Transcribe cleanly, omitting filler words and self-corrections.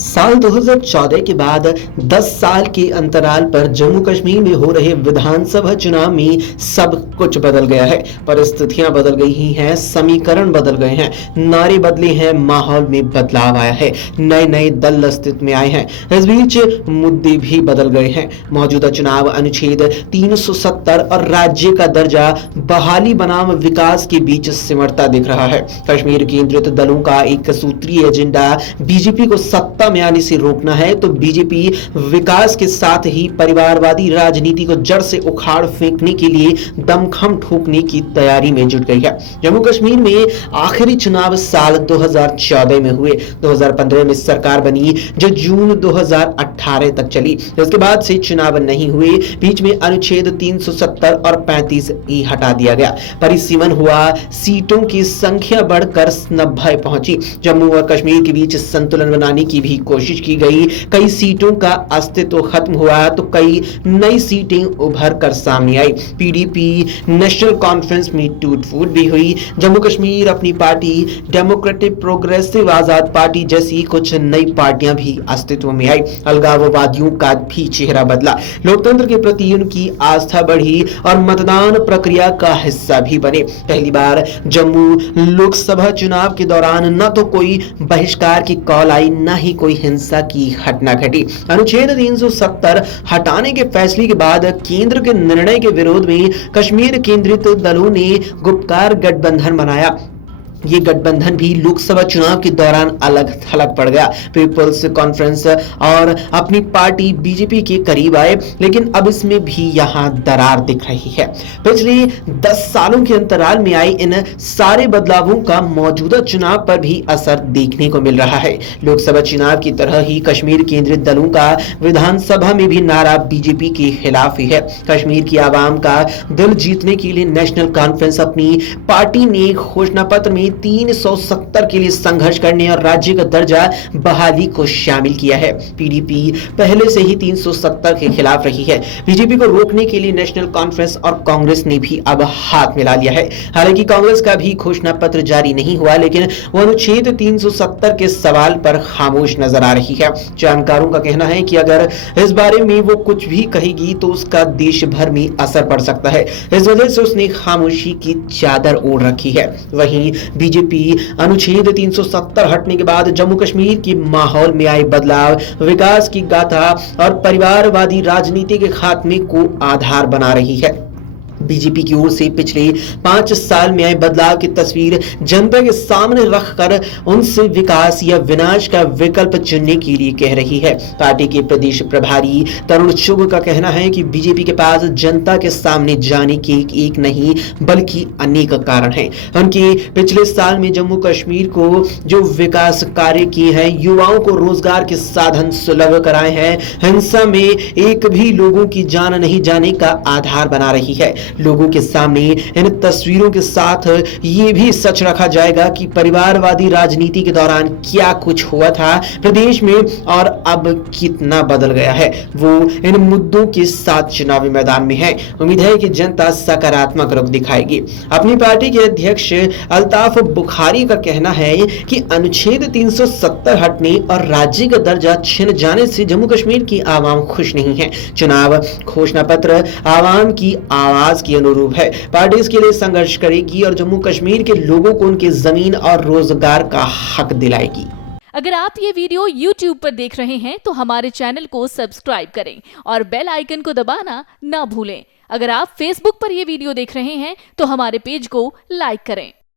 साल 2014 के बाद 10 साल के अंतराल पर जम्मू कश्मीर में हो रहे विधानसभा चुनाव में सब कुछ बदल गया है। परिस्थितियां बदल गई हैं, समीकरण बदल गए हैं, नारे बदले हैं, माहौल में बदलाव आया है, नए नए दल अस्तित्व में आए हैं। इस बीच मुद्दे भी बदल गए हैं। मौजूदा चुनाव अनुच्छेद 370 और राज्य का दर्जा बहाली बनाम विकास के बीच सिमटता दिख रहा है। कश्मीर केंद्रित दलों का एक सूत्रीय एजेंडा बीजेपी को सत्ता में आने से रोकना है, तो बीजेपी विकास के साथ ही परिवारवादी राजनीति को जड़ से उखाड़ फेंकने के लिए दमखम ठोकने की तैयारी में जुट गई है। जम्मू कश्मीर में आखिरी चुनाव साल 2014 में हुए। 2015 में सरकार बनी जो जून 2018 तक चली। इसके बाद से चुनाव नहीं हुए। बीच में अनुच्छेद 370 और 35 ही हटा दिया गया। परिसीमन हुआ, सीटों की संख्या बढ़कर 90 पहुंची। जम्मू और कश्मीर के बीच संतुलन बनाने की भी कोशिश की गई। कई सीटों का अस्तित्व खत्म हुआ तो कई नई सीटें उभर कर सामने आई। पीडीपी नेशनल कॉन्फ्रेंस में टूट फूट भी हुई। जम्मू कश्मीर अपनी पार्टी डेमोक्रेटिक प्रोग्रेसिव आजाद पार्टी जैसी कुछ नई पार्टियां भी अस्तित्व में आई। अलगाववादियों का भी चेहरा बदला। लोकतंत्र के प्रति उनकी आस्था बढ़ी और मतदान प्रक्रिया का हिस्सा भी बने। पहली बार जम्मू लोकसभा चुनाव के दौरान न तो कोई बहिष्कार की कॉल आई, न ही कोई हिंसा की घटना घटी। अनुच्छेद 370 हटाने के फैसले के बाद केंद्र के निर्णय के विरोध में कश्मीर केंद्रित दलों ने गुप्तकार गठबंधन बनाया। ये गठबंधन भी लोकसभा चुनाव के दौरान अलग थलग पड़ गया। पीपल्स कॉन्फ्रेंस और अपनी पार्टी बीजेपी के करीब आए, लेकिन अब इसमें भी यहां दरार दिख रही है। पिछले 10 सालों के अंतराल में आई इन सारे बदलावों का मौजूदा चुनाव पर भी असर देखने को मिल रहा है। लोकसभा चुनाव की तरह ही कश्मीर केंद्रित दलों का विधानसभा में भी नारा बीजेपी के खिलाफ ही है। कश्मीर की आवाम का दिल जीतने के लिए नेशनल कॉन्फ्रेंस अपनी पार्टी ने घोषणा पत्र में 370 के लिए संघर्ष करने और राज्य का दर्जा बहाली को शामिल किया है। पीडीपी पहले से ही 370 के खिलाफ रही है। बीजेपी को रोकने के लिए नेशनल कॉन्फ्रेंस और कांग्रेस ने भी अब हाथ मिला लिया है। हालांकि कांग्रेस का भी घोषणा पत्र जारी नहीं हुआ, लेकिन वो अनुच्छेद 370 के सवाल पर खामोश नजर आ रही है। जानकारों का कहना है कि अगर इस बारे में वो कुछ भी कहेगी तो उसका देश भर में असर पड़ सकता है। इस वजह से उसने खामोशी की चादर ओढ़ रखी है। वहीं बीजेपी अनुच्छेद 370 हटने के बाद जम्मू कश्मीर के माहौल में आए बदलाव, विकास की गाथा और परिवारवादी राजनीति के खात्मे को आधार बना रही है। बीजेपी की ओर से पिछले 5 साल में आए बदलाव की तस्वीर जनता के सामने रखकर उनसे विकास या विनाश का विकल्प चुनने के लिए कह रही है। पार्टी के प्रदेश प्रभारी तरुण चुग का कहना है कि बीजेपी के पास जनता के सामने जाने के एक नहीं बल्कि अनेक कारण हैं। उनके पिछले साल में जम्मू कश्मीर को जो विकास कार्य किए हैं, युवाओं को रोजगार के साधन सुलभ कराए हैं, हिंसा में एक भी लोगों की जान नहीं जाने का आधार बना रही है। लोगों के सामने इन तस्वीरों के साथ ये भी सच रखा जाएगा कि परिवारवादी राजनीति के दौरान क्या कुछ हुआ था प्रदेश में और अब कितना बदल गया है। वो इन मुद्दों के साथ चुनावी मैदान में है। उम्मीद है कि जनता सकारात्मक रुख दिखाएगी। अपनी पार्टी के अध्यक्ष अल्ताफ बुखारी का कहना है कि अनुच्छेद 370 हटने और राज्य का दर्जा छिन जाने से जम्मू कश्मीर की आवाम खुश नहीं है। चुनाव घोषणा पत्र आवाम की आवाज के अनुरूप है। पार्टी इसके लिए संघर्ष करेगी और जम्मू कश्मीर के लोगों को उनके जमीन और रोजगार का हक दिलाएगी। अगर आप ये वीडियो YouTube पर देख रहे हैं तो हमारे चैनल को सब्सक्राइब करें और बेल आइकन को दबाना ना भूलें। अगर आप Facebook पर ये वीडियो देख रहे हैं तो हमारे पेज को लाइक करें।